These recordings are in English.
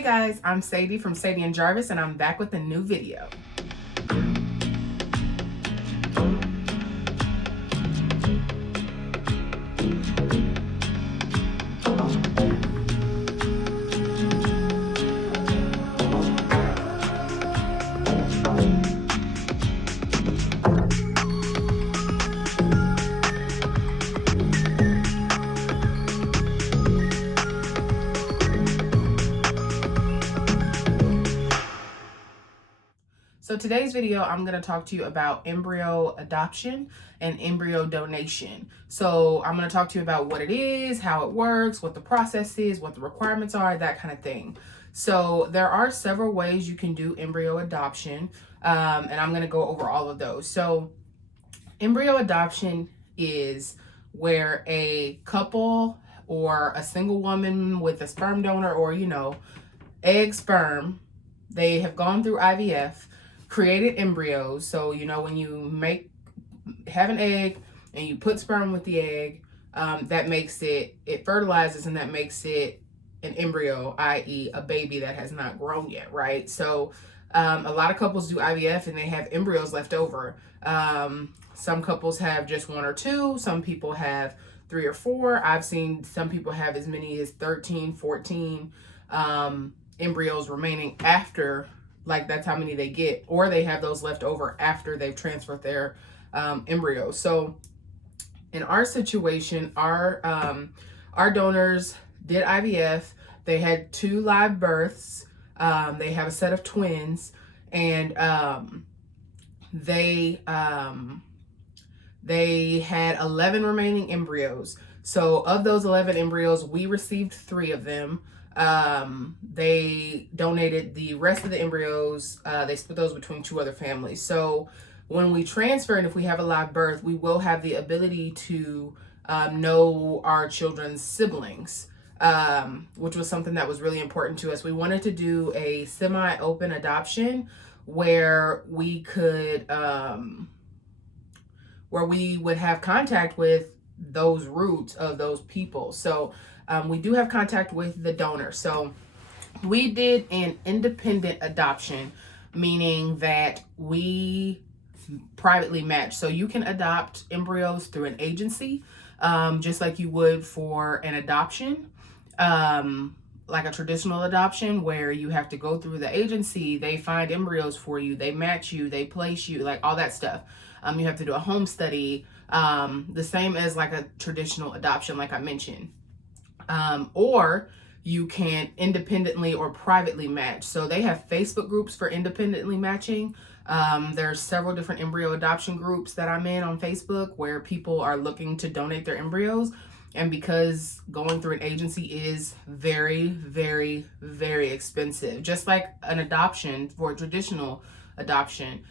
Hey guys, I'm Sadie from Sadie and Jarvis, and I'm back with a new video. So today's video, I'm going to talk to you about embryo adoption and embryo donation. So I'm going to talk to you about what it is, how it works, what the process is, what the requirements are, that kind of thing. So there are several ways you can do embryo adoption, and I'm going to go over all of those. So embryo adoption is where a couple or a single woman with a sperm donor or, egg sperm, they have gone through IVF, created embryos. So, when you have an egg and you put sperm with the egg, that makes it fertilizes and that makes it an embryo, i.e. a baby that has not grown yet, right? So a lot of couples do IVF and they have embryos left over. Some couples have just one or two. Some people have 3 or 4. I've seen some people have as many as 13, 14 embryos remaining after, like that's how many they get, or they have those left over after they've transferred their embryos. So in our situation, our donors did IVF. They had 2 live births. They have a set of twins, and they had 11 remaining embryos. So of those 11 embryos, we received 3 of them. They donated the rest of the embryos. They split those between 2 other families. So when we transfer, and if we have a live birth, we will have the ability to know our children's siblings, which was something that was really important to us. We wanted to do a semi-open adoption where we could, where we would have contact with those roots of those people. So we do have contact with the donor. So we did an independent adoption, meaning that we privately matched. So you can adopt embryos through an agency, just like you would for an adoption, like a traditional adoption where you have to go through the agency. They find embryos for you, they match you, they place you, like all that stuff. You have to do a home study, the same as like a traditional adoption, like I mentioned. Or you can independently or privately match. So they have Facebook groups for independently matching. There's several different embryo adoption groups that I'm in on Facebook where people are looking to donate their embryos. And because going through an agency is very, very, very expensive, just like an adoption for a traditional adoption.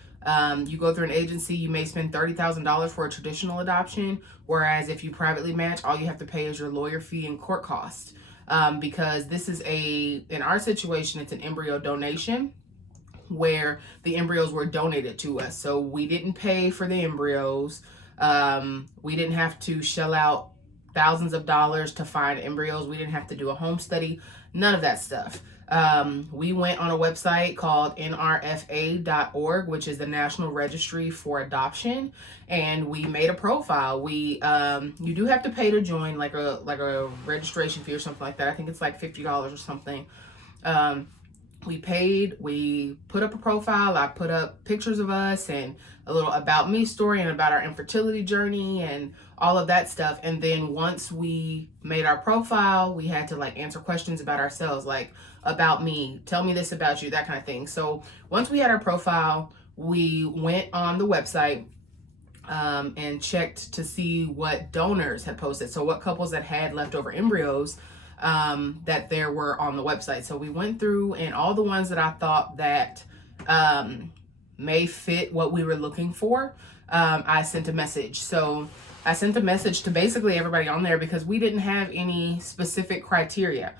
You go through an agency, you may spend $30,000 for a traditional adoption, whereas if you privately match, all you have to pay is your lawyer fee and court cost. Because this is in our situation, it's an embryo donation where the embryos were donated to us. So we didn't pay for the embryos. We didn't have to shell out thousands of dollars to find embryos. We didn't have to do a home study, none of that stuff. We went on a website called nrfa.org, which is the National Registry for Adoption, and we made a profile. You do have to pay to join, like a registration fee or something like that. I think it's like $50 or something. We paid, we put up a profile. I put up pictures of us and a little about me story and about our infertility journey and all of that stuff. And then once we made our profile, we had to like answer questions about ourselves, like about me, tell me this about you, that kind of thing. So once we had our profile, we went on the website and checked to see what donors had posted. So what couples that had leftover embryos that there were on the website. So we went through, and all the ones that I thought that may fit what we were looking for, I sent a message. So I sent a message to basically everybody on there because we didn't have any specific criteria.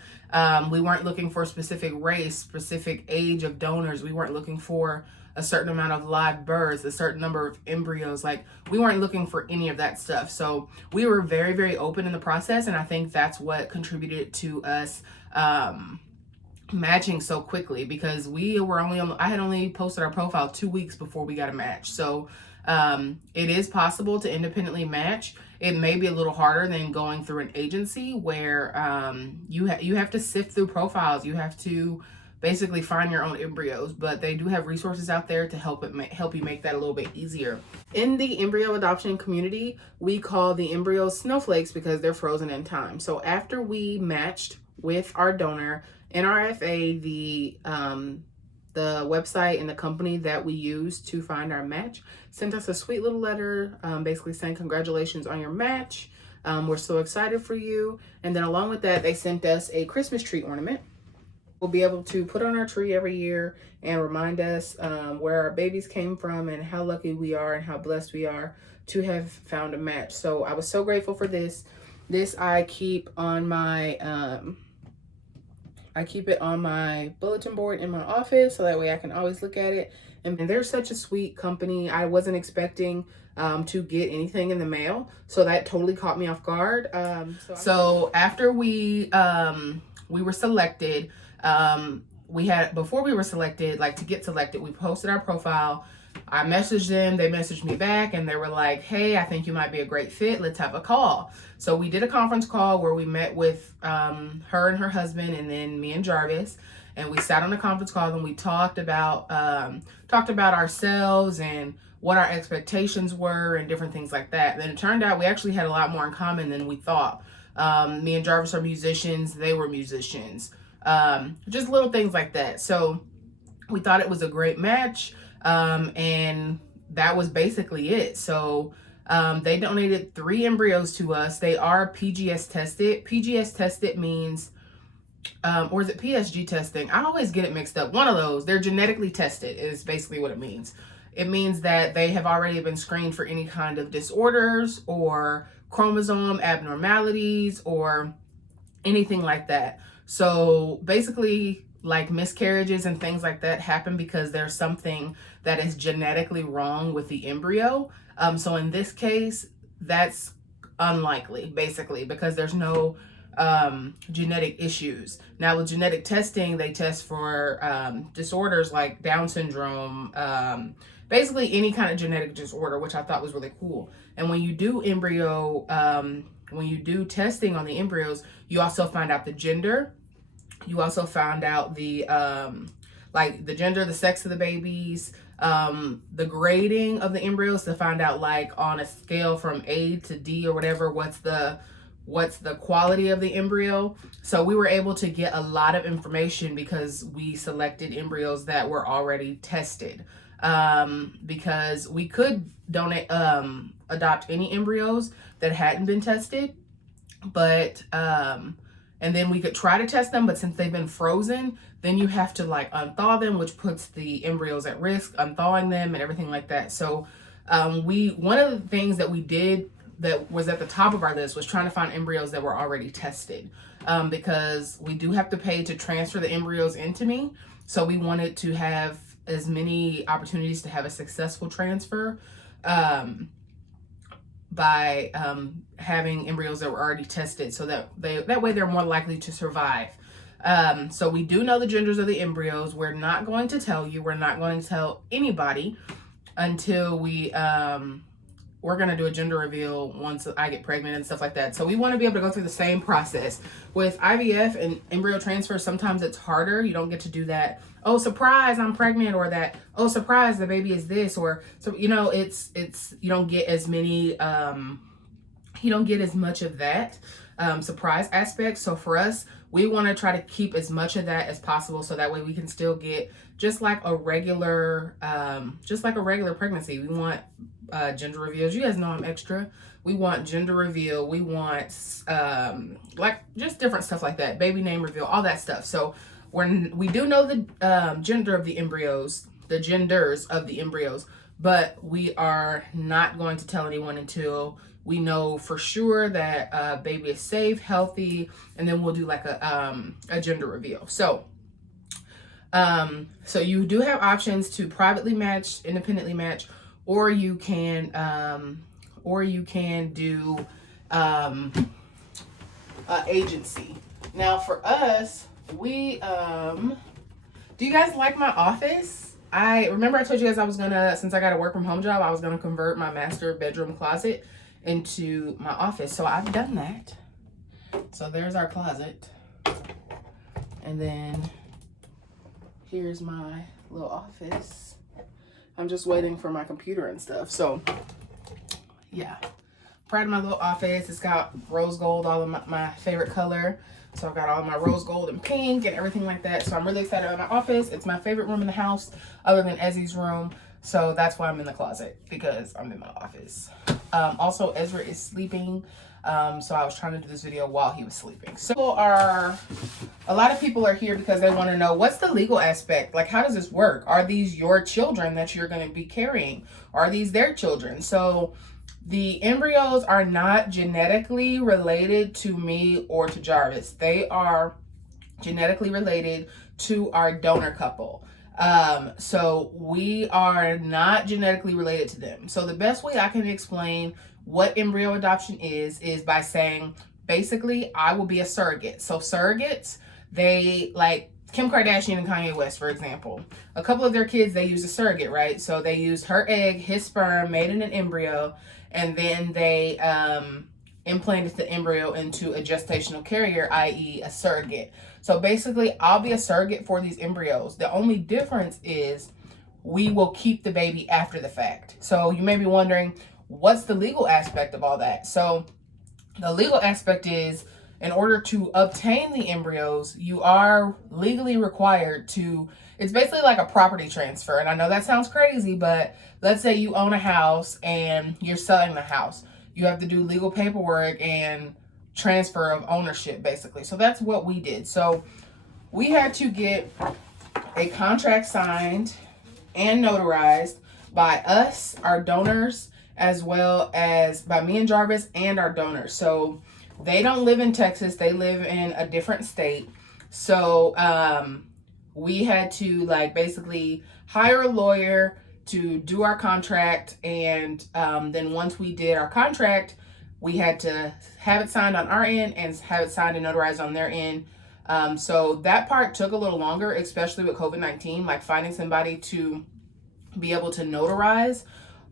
We weren't looking for a specific race, specific age of donors. We weren't looking for a certain amount of live births, a certain number of embryos. Like, we weren't looking for any of that stuff. So we were very, very open in the process. And I think that's what contributed to us matching so quickly, because we were only on, I had only posted our profile 2 weeks before we got a match. So it is possible to independently match. It may be a little harder than going through an agency where you have to sift through profiles. You have to basically find your own embryos, but they do have resources out there to help you make that a little bit easier. In the embryo adoption community, we call the embryos snowflakes because they're frozen in time. So after we matched with our donor, NRFA, the website and the company that we use to find our match, sent us a sweet little letter, basically saying congratulations on your match. We're so excited for you. And then along with that, they sent us a Christmas tree ornament. We'll be able to put on our tree every year and remind us where our babies came from and how lucky we are and how blessed we are to have found a match. So I was so grateful for this. This I keep on my I keep it on my bulletin board in my office so that way I can always look at it. And they're such a sweet company. I wasn't expecting to get anything in the mail, so that totally caught me off guard. So after we were selected, before we were selected, like to get selected, we posted our profile. I messaged them, they messaged me back, and they were like, hey, I think you might be a great fit. Let's have a call. So we did a conference call where we met with her and her husband, and then me and Jarvis, and we sat on a conference call and we talked about ourselves and what our expectations were and different things like that. And then it turned out we actually had a lot more in common than we thought. Me and Jarvis are musicians, they were musicians. Just little things like that. So we thought it was a great match. And that was basically it. So they donated 3 embryos to us. They are PGS tested. PGS tested means, or is it PSG testing? I always get it mixed up. One of those. They're genetically tested is basically what it means. It means that they have already been screened for any kind of disorders or chromosome abnormalities or anything like that. So basically, like miscarriages and things like that happen because there's something that is genetically wrong with the embryo. So in this case, that's unlikely, basically, because there's no genetic issues. Now with genetic testing, they test for disorders like Down syndrome, basically any kind of genetic disorder, which I thought was really cool. And when you do when you do testing on the embryos, you also find out the gender. You also found out the the gender, the sex of the babies, the grading of the embryos to find out, like, on a scale from A to D or whatever, what's the quality of the embryo. So we were able to get a lot of information because we selected embryos that were already tested. Because we could adopt any embryos that hadn't been tested, but and then we could try to test them, but since they've been frozen, then you have to like unthaw them, which puts the embryos at risk, unthawing them and everything like that. So one of the things that we did that was at the top of our list was trying to find embryos that were already tested, because we do have to pay to transfer the embryos into me. So we wanted to have as many opportunities to have a successful transfer by having embryos that were already tested, so that way they're more likely to survive. So we do know the genders of the embryos. We're not going to tell you. We're not going to tell anybody until we're going to do a gender reveal once I get pregnant and stuff like that. So we want to be able to go through the same process. With IVF and embryo transfer, sometimes it's harder. You don't get to do that, oh, surprise, I'm pregnant, or that, oh, surprise, the baby is this, or, so, you know, it's, you don't get as many, you don't get as much of that surprise aspect. So for us, we want to try to keep as much of that as possible, so that way we can still get just like a regular pregnancy. We want gender reveals. You guys know I'm extra. We want gender reveal. We want like just different stuff like that. Baby name reveal, all that stuff. So we do know the gender of the embryos, the genders of the embryos, but we are not going to tell anyone until we know for sure that baby is safe, healthy, and then we'll do like a gender reveal. So you do have options to privately match, independently match, or you can do agency. Now for us, we do you guys like my office? I remember I told you guys I was gonna, since I got a work from home job, I was gonna convert my master bedroom closet into my office. So I've done that. So there's our closet. And then here's my little office. I'm just waiting for my computer and stuff. So yeah, proud of my little office. It's got rose gold, all of my favorite color. So I've got all my rose gold and pink and everything like that. So I'm really excited about my office. It's my favorite room in the house other than Ezzy's room. So that's why I'm in the closet, because I'm in my office. Also, Ezra is sleeping. So I was trying to do this video while he was sleeping. So a lot of people are here because they want to know, what's the legal aspect? Like, how does this work? Are these your children that you're going to be carrying? Are these their children? So the embryos are not genetically related to me or to Jarvis. They are genetically related to our donor couple. So we are not genetically related to them. So the best way I can explain what embryo adoption is by saying, basically, I will be a surrogate. So surrogates, they, like Kim Kardashian and Kanye West, for example, a couple of their kids, they used a surrogate, right? So they used her egg, his sperm, made in an embryo, and then they implanted the embryo into a gestational carrier, i.e. a surrogate. So basically, I'll be a surrogate for these embryos. The only difference is we will keep the baby after the fact. So you may be wondering, what's the legal aspect of all that? So the legal aspect is, in order to obtain the embryos, you are legally required to, it's basically like a property transfer. And I know that sounds crazy, but let's say you own a house and you're selling the house. You have to do legal paperwork and transfer of ownership, basically. So that's what we did. So we had to get a contract signed and notarized by us, our donors, as well as by me and Jarvis and our donors. So they don't live in Texas. They live in a different state. So we had to, like, basically hire a lawyer to do our contract. And then once we did our contract, we had to have it signed on our end and have it signed and notarized on their end. So that part took a little longer, especially with COVID-19, like finding somebody to be able to notarize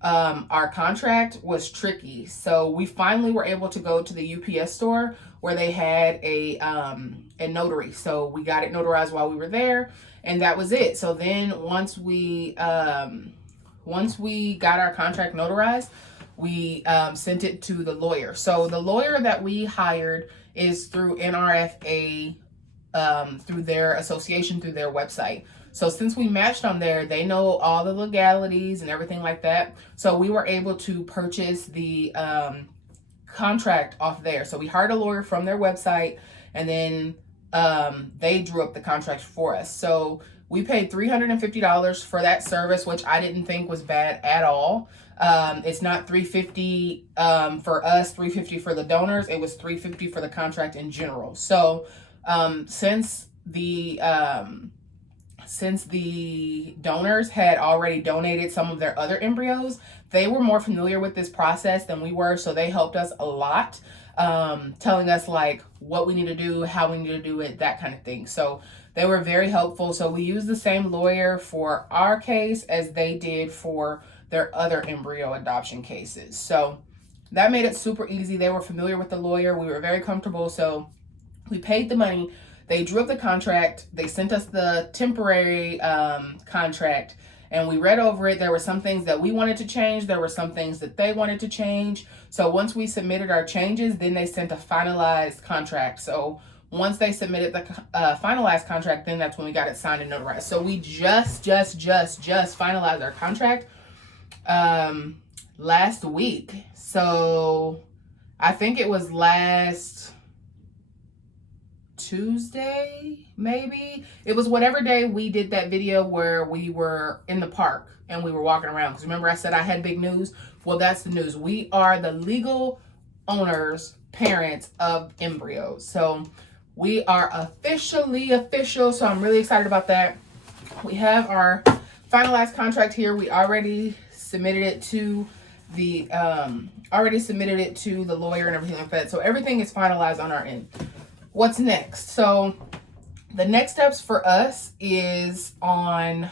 our contract was tricky. So we finally were able to go to the UPS store where they had a notary. So we got it notarized while we were there, and that was it. So then once we got our contract notarized, we sent it to the lawyer. So the lawyer that we hired is through NRFA, through their association, through their website. So since we matched on there, they know all the legalities and everything like that. So we were able to purchase the contract off there. So we hired a lawyer from their website, and then they drew up the contract for us. So we paid $350 for that service, which I didn't think was bad at all. It's not $350 for us, $350 for the donors. It was $350 for the contract in general. So since the donors had already donated some of their other embryos, they were more familiar with this process than we were. So they helped us a lot, telling us like what we need to do, how we need to do it, that kind of thing. So they were very helpful. So we used the same lawyer for our case as they did for their other embryo adoption cases. So that made it super easy. They were familiar with the lawyer. We were very comfortable. So we paid the money. They drew up the contract. They sent us the temporary contract, and we read over it. There were some things that we wanted to change. There were some things that they wanted to change. So once we submitted our changes, then they sent a finalized contract. So once they submitted the finalized contract, then that's when we got it signed and notarized. So we just finalized our contract last week. So I think it was last Tuesday, maybe. It was whatever day we did that video where we were in the park and we were walking around. Because remember I said I had big news? Well, that's the news. We are the legal owners, parents of embryos. So we are officially official. So I'm really excited about that. We have our finalized contract here. We already submitted it to the lawyer and everything like that. So everything is finalized on our end. What's next? So The next steps for us is on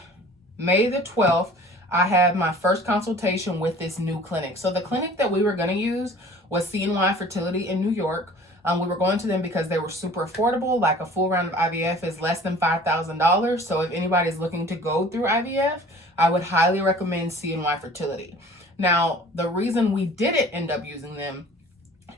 May the 12th, I have my first consultation with this new clinic. So the clinic that we were going to use was CNY Fertility in New York. We were going to them because they were super affordable. Like a full round of IVF is less than $5,000. So if anybody's looking to go through IVF, I would highly recommend CNY Fertility. Now, the reason we didn't end up using them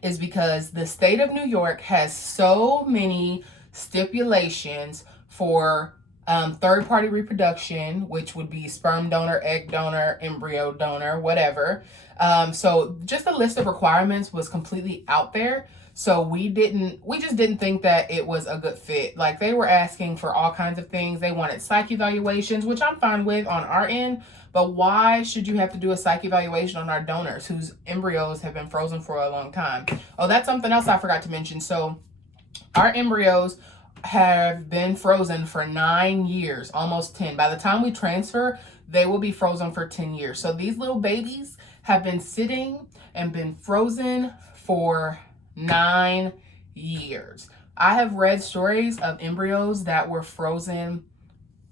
is because the state of New York has so many stipulations for third-party reproduction, which would be sperm donor, egg donor, embryo donor, whatever. So just the list of requirements was completely out there. So we just didn't think that it was a good fit. Like, they were asking for all kinds of things. They wanted psych evaluations, which I'm fine with on our end. But why should you have to do a psych evaluation on our donors whose embryos have been frozen for a long time? Oh, that's something else I forgot to mention. So our embryos have been frozen for 9 years, almost 10. By the time we transfer, they will be frozen for 10 years. So these little babies have been sitting and been frozen for 9 years. I have read stories of embryos that were frozen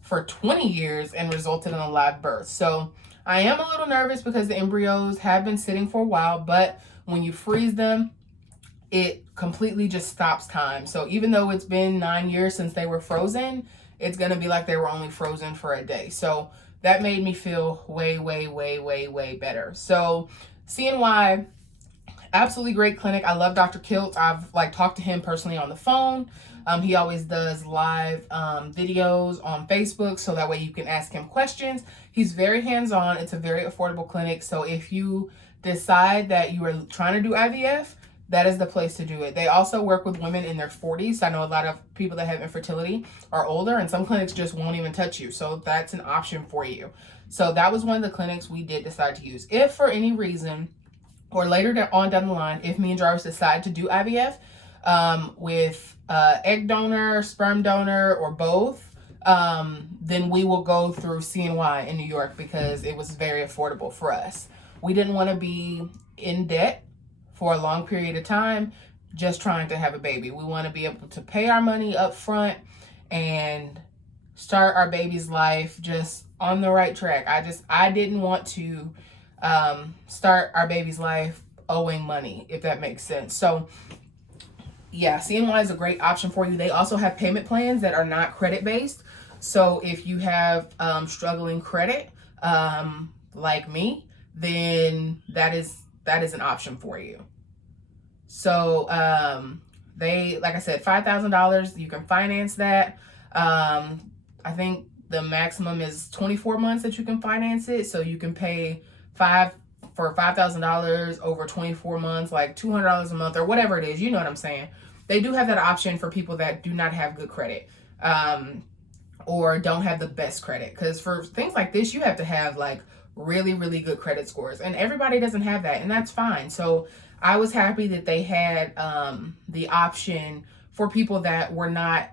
for 20 years and resulted in a live birth. So I am a little nervous because the embryos have been sitting for a while, but when you freeze them, it completely just stops time. So even though it's been 9 years since they were frozen, it's going to be like they were only frozen for a day. So that made me feel way, way, way, way, way better. So CNY, absolutely great clinic. I love Dr. Kilt. I've talked to him personally on the phone. He always does live videos on Facebook, so that way you can ask him questions. He's very hands-on. It's a very affordable clinic. So if you decide that you are trying to do IVF, that is the place to do it. They also work with women in their 40s. I know a lot of people that have infertility are older, and some clinics just won't even touch you. So that's an option for you. So that was one of the clinics we did decide to use. If for any reason, or later on down the line, if me and Jarvis decide to do IVF with egg donor, sperm donor, or both, then we will go through CNY in New York because it was very affordable for us. We didn't want to be in debt for a long period of time just trying to have a baby. We want to be able to pay our money up front and start our baby's life just on the right track. I didn't want to start our baby's life owing money, if that makes sense. So yeah, CNY is a great option for you. They also have payment plans that are not credit based. So if you have struggling credit like me, then that is an option for you. So they, like I said, $5,000, you can finance that. I think the maximum is 24 months that you can finance it. So you can pay for $5,000 over 24 months, like $200 a month or whatever it is. You know what I'm saying? They do have that option for people that do not have good credit or don't have the best credit. Because for things like this, you have to have like really, really good credit scores. And everybody doesn't have that, and that's fine. So I was happy that they had the option for people that were not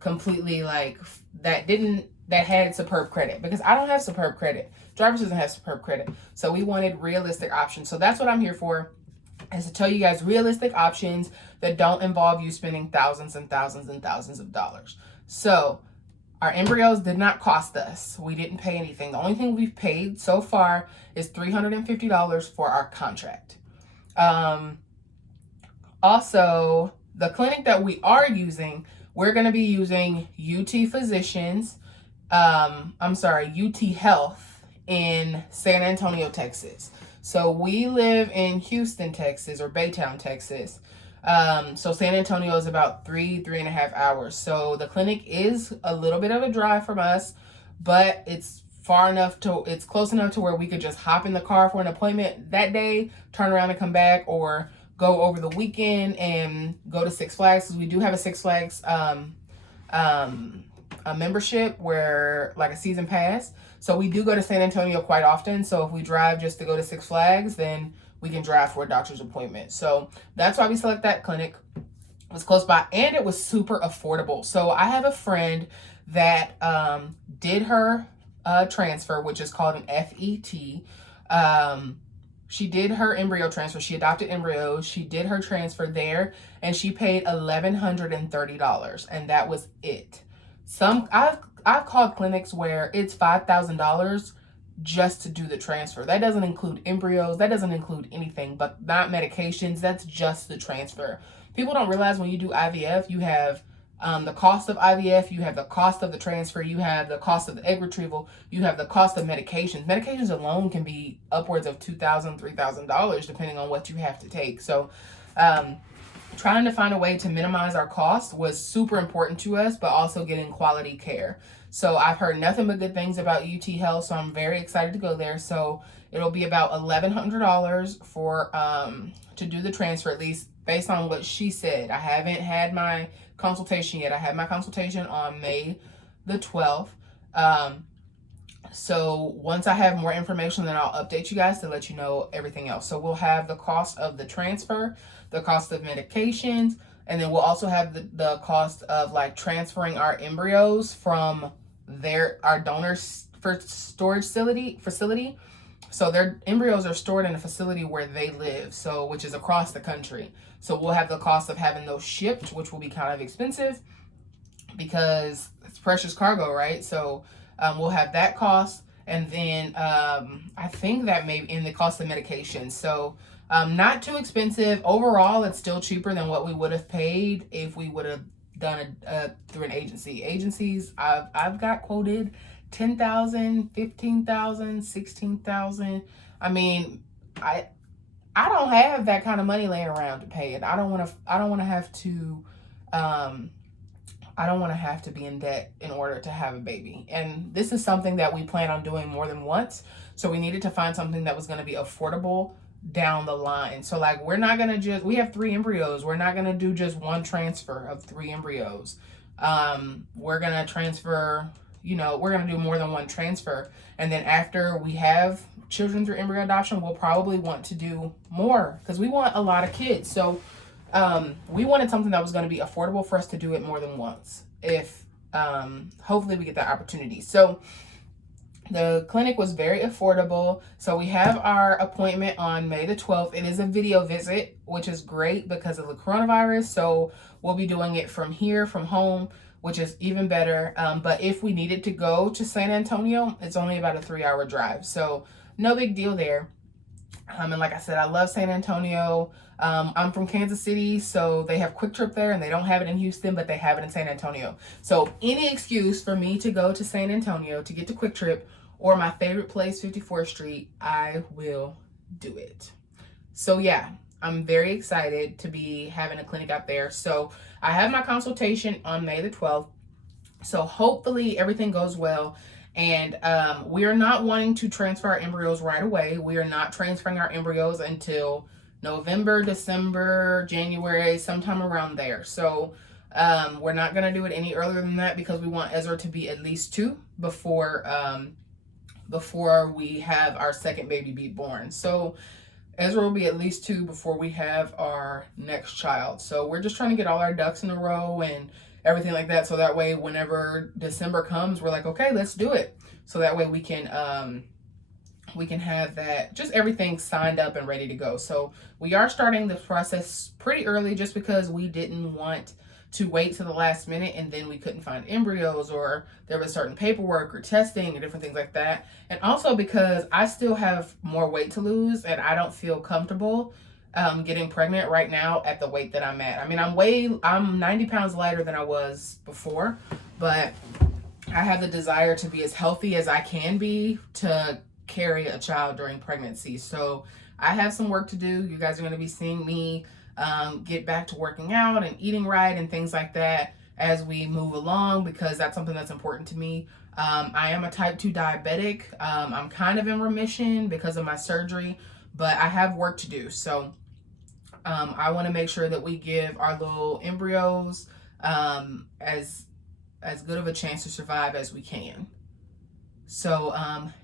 completely that had superb credit, because I don't have superb credit. Jarvis doesn't have superb credit. So we wanted realistic options. So that's what I'm here for, is to tell you guys realistic options that don't involve you spending thousands and thousands and thousands of dollars. So our embryos did not cost us. We didn't pay anything. The only thing we've paid so far is $350 for our contract. Also, the clinic that we are using, we're going to be using UT Physicians, UT Health in San Antonio, Texas. So we live in Houston, Texas, or Baytown, Texas. So San Antonio is about 3.5 hours. So the clinic is a little bit of a drive from us, but it's it's close enough to where we could just hop in the car for an appointment that day, turn around and come back, or go over the weekend and go to Six Flags, because we do have a Six Flags a membership, where like a season pass. So we do go to San Antonio quite often. So if we drive just to go to Six Flags, then we can drive for a doctor's appointment. So that's why we select that clinic. It was close by and it was super affordable. So I have a friend that did her transfer, which is called an FET. She did her embryo transfer. She adopted embryos. She did her transfer there, and she paid $1,130, and that was it. I've called clinics where it's $5,000 just to do the transfer. That doesn't include embryos. That doesn't include anything, but not medications. That's just the transfer. People don't realize when you do IVF, you have the cost of IVF, you have the cost of the transfer, you have the cost of the egg retrieval, you have the cost of medications. Medications alone can be upwards of $2,000, $3,000 depending on what you have to take. So trying to find a way to minimize our cost was super important to us, but also getting quality care. So I've heard nothing but good things about UT Health, so I'm very excited to go there. So it'll be about $1,100 for to do the transfer, at least based on what she said. I haven't had my consultation yet. I had my consultation on May the 12th. So once I have more information, then I'll update you guys to let you know everything else. So we'll have the cost of the transfer, the cost of medications, and then we'll also have the cost of like transferring our embryos from our donors for storage facility. So their embryos are stored in a facility where they live, so which is across the country. So we'll have the cost of having those shipped, which will be kind of expensive because it's precious cargo, right? So we'll have that cost, and then I think that may in the cost of medication. So not too expensive overall. It's still cheaper than what we would have paid if we would have done it through an agency. Agencies I've got quoted $10,000, $15,000, $16,000. I mean, I don't have that kind of money laying around to pay it. I don't want to have to be in debt in order to have a baby. And this is something that we plan on doing more than once. So we needed to find something that was going to be affordable down the line. So like, we have 3 embryos. We're not going to do just one transfer of 3 embryos. We're going to transfer, we're going to do more than one transfer. And then after we have children through embryo adoption, we'll probably want to do more because we want a lot of kids. So we wanted something that was going to be affordable for us to do it more than once, if hopefully we get that opportunity. So the clinic was very affordable. So we have our appointment on May the 12th. It is a video visit, which is great because of the coronavirus. So we'll be doing it from here, from home, which is even better. But if we needed to go to San Antonio, it's only about a 3-hour drive. So no big deal there. And like I said, I love San Antonio. I'm from Kansas City, so they have Quick Trip there, and they don't have it in Houston, but they have it in San Antonio. So any excuse for me to go to San Antonio to get to Quick Trip or my favorite place, 54th Street, I will do it. So yeah, I'm very excited to be having a clinic out there. So I have my consultation on May the 12th. So hopefully everything goes well. And we are not wanting to transfer our embryos right away. We are not transferring our embryos until November, December, January, sometime around there. So we're not going to do it any earlier than that because we want Ezra to be at least 2 before we have our second baby be born. So Ezra will be at least 2 before we have our next child. So we're just trying to get all our ducks in a row and everything like that. So that way, whenever December comes, we're like, okay, let's do it. So that way we can have that, just everything signed up and ready to go. So we are starting the process pretty early just because we didn't want to wait to the last minute and then we couldn't find embryos or there was certain paperwork or testing and different things like that. And also because I still have more weight to lose and I don't feel comfortable getting pregnant right now at the weight that I'm at. I mean, I'm 90 pounds lighter than I was before, but I have the desire to be as healthy as I can be to carry a child during pregnancy. So I have some work to do. You guys are going to be seeing me get back to working out and eating right and things like that as we move along because that's something that's important to me. I am a type 2 diabetic. I'm kind of in remission because of my surgery, but I have work to do. So I want to make sure that we give our little embryos as good of a chance to survive as we can. So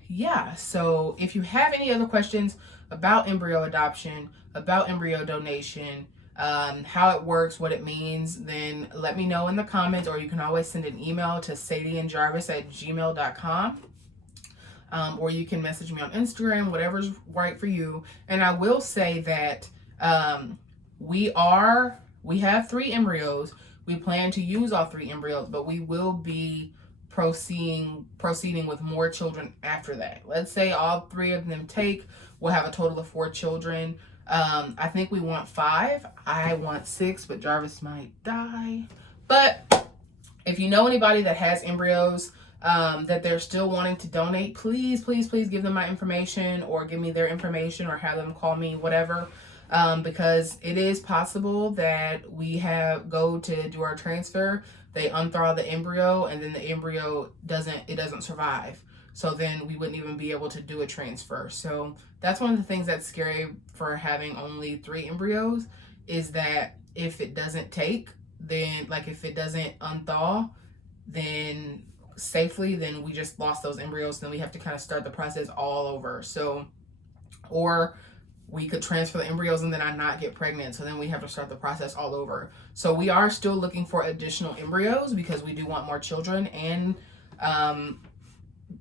yeah, so if you have any other questions about embryo adoption, about embryo donation, how it works, what it means, then let me know in the comments, or you can always send an email to sadieandjarvis@gmail.com. or you can message me on Instagram, whatever's right for you. And I will say that we have 3 embryos. We plan to use all 3 embryos, but we will be proceeding with more children after that. Let's say all 3 of them take, we'll have a total of 4 children. I think we want 5. I want 6, but Jarvis might die. But if you know anybody that has embryos that they're still wanting to donate, please give them my information, or give me their information, or have them call me, whatever. Because it is possible that we go to do our transfer, they unthaw the embryo, and then the embryo doesn't survive. So then we wouldn't even be able to do a transfer. So that's one of the things that's scary for having only 3 embryos, is that if it doesn't take, then like if it doesn't unthaw, then safely, then we just lost those embryos. Then we have to kind of start the process all over. So, or we could transfer the embryos and then I not get pregnant. So then we have to start the process all over. So we are still looking for additional embryos because we do want more children. And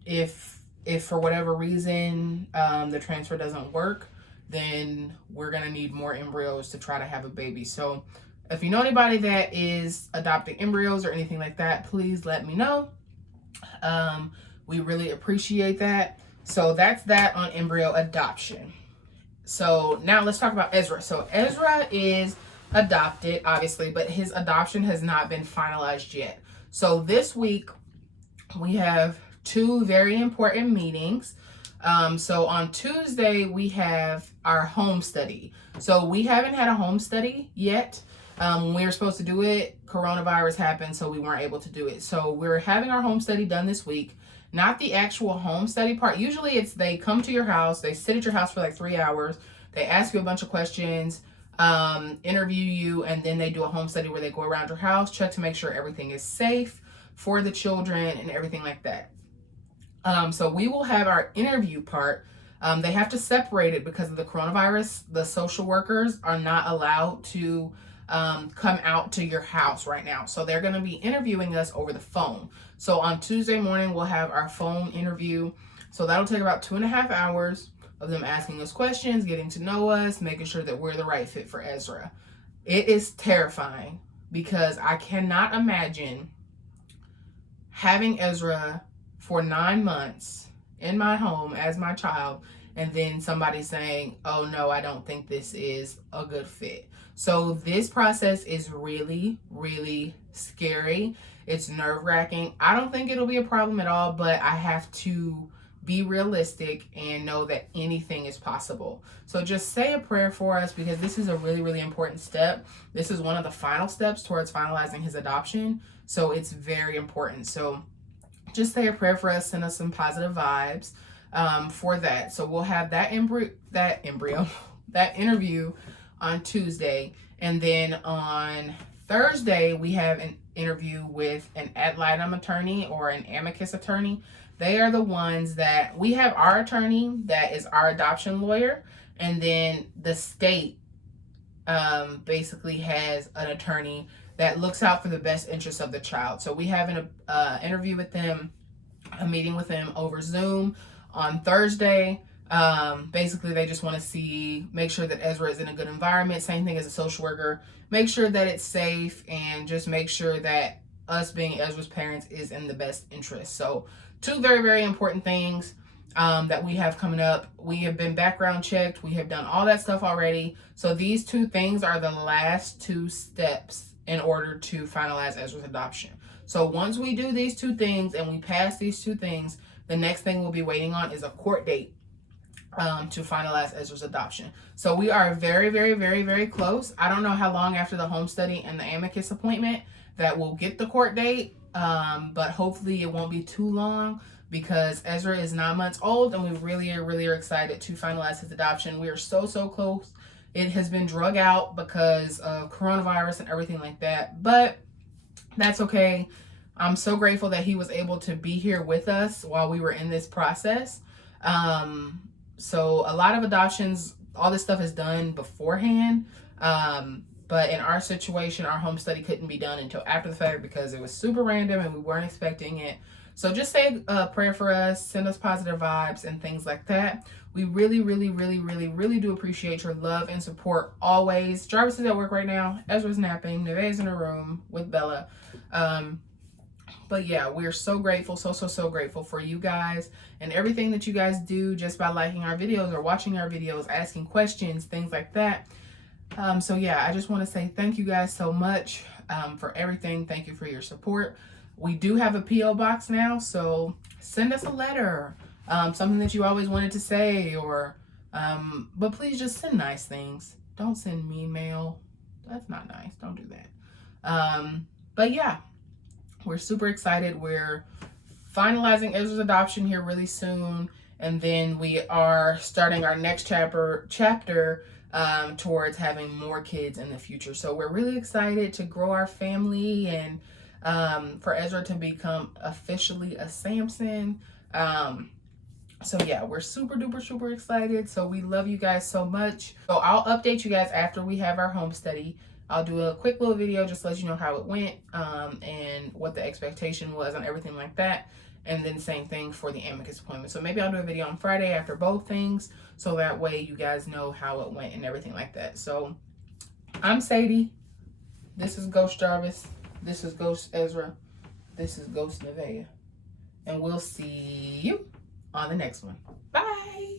if for whatever reason the transfer doesn't work, then we're gonna need more embryos to try to have a baby. So if you know anybody that is adopting embryos or anything like that, please let me know. We really appreciate that. So that's that on embryo adoption. So now let's talk about Ezra. So Ezra is adopted, obviously, but his adoption has not been finalized yet. So this week we have 2 very important meetings. So on Tuesday we have our home study. So we haven't had a home study yet. When we were supposed to do it, coronavirus happened, so we weren't able to do it. So we're having our home study done this week. Not the actual home study part. Usually it's they come to your house, they sit at your house for like 3 hours, they ask you a bunch of questions, interview you, and then they do a home study where they go around your house, check to make sure everything is safe for the children and everything like that. So we will have our interview part. They have to separate it because of the coronavirus. The social workers are not allowed to come out to your house right now. So they're going to be interviewing us over the phone. So on Tuesday morning, we'll have our phone interview. So that'll take about 2.5 hours of them asking us questions, getting to know us, making sure that we're the right fit for Ezra. It is terrifying because I cannot imagine having Ezra for 9 months in my home as my child, and then somebody saying, oh no, I don't think this is a good fit. So this process is really, really scary. It's nerve-wracking. I don't think it'll be a problem at all, but I have to be realistic and know that anything is possible. So just say a prayer for us because this is a really, really important step. This is one of the final steps towards finalizing his adoption. So it's very important. So just say a prayer for us, send us some positive vibes for that. So we'll have that interview on Tuesday. And then on Thursday, we have an interview with an ad litem attorney or an amicus attorney. They are the ones that we have our attorney that is our adoption lawyer. And then the state basically has an attorney that looks out for the best interests of the child. So we have an interview with them, a meeting with them over Zoom on Thursday. Basically, they just want to make sure that Ezra is in a good environment. Same thing as a social worker. Make sure that it's safe and just make sure that us being Ezra's parents is in the best interest. So 2 very, very important things that we have coming up. We have been background checked. We have done all that stuff already. So these 2 things are the last 2 steps in order to finalize Ezra's adoption. So once we do these 2 things and we pass these 2 things, the next thing we'll be waiting on is a court date to finalize Ezra's adoption. So we are very, very, very, very close. I don't know how long after the home study and the amicus appointment that we'll get the court date, but hopefully it won't be too long because Ezra is 9 months old and we really are excited to finalize his adoption. We are so close. It has been drug out because of coronavirus and everything like that, but that's okay. I'm so grateful that he was able to be here with us while we were in this process. So a lot of adoptions, all this stuff is done beforehand. But in our situation, our home study couldn't be done until after the fact because it was super random and we weren't expecting it. So just say a prayer for us, send us positive vibes and things like that. We really, really, really, really, really do appreciate your love and support always. Jarvis is at work right now. Ezra's napping. Nevaeh's in her room with Bella. But yeah, we're so grateful, so grateful for you guys and everything that you guys do just by liking our videos or watching our videos, asking questions, things like that. So yeah, I just want to say thank you guys so much for everything. Thank you for your support. We do have a P.O. box now, so send us a letter, something that you always wanted to say, or but please just send nice things. Don't send mean mail. That's not nice. Don't do that. But yeah, we're super excited. We're finalizing Ezra's adoption here really soon, and then we are starting our next chapter towards having more kids in the future. So we're really excited to grow our family and for Ezra to become officially a Samson. So yeah, we're super excited. So we love you guys so much. So I'll update you guys after we have our home study. I'll do a quick little video just to let you know how it went and what the expectation was and everything like that. And then same thing for the amicus appointment. So maybe I'll do a video on Friday after both things, so that way you guys know how it went and everything like that. So I'm Sadie. This is Ghost Jarvis. This is Ghost Ezra. This is Ghost Nevaeh. And we'll see you on the next one. Bye.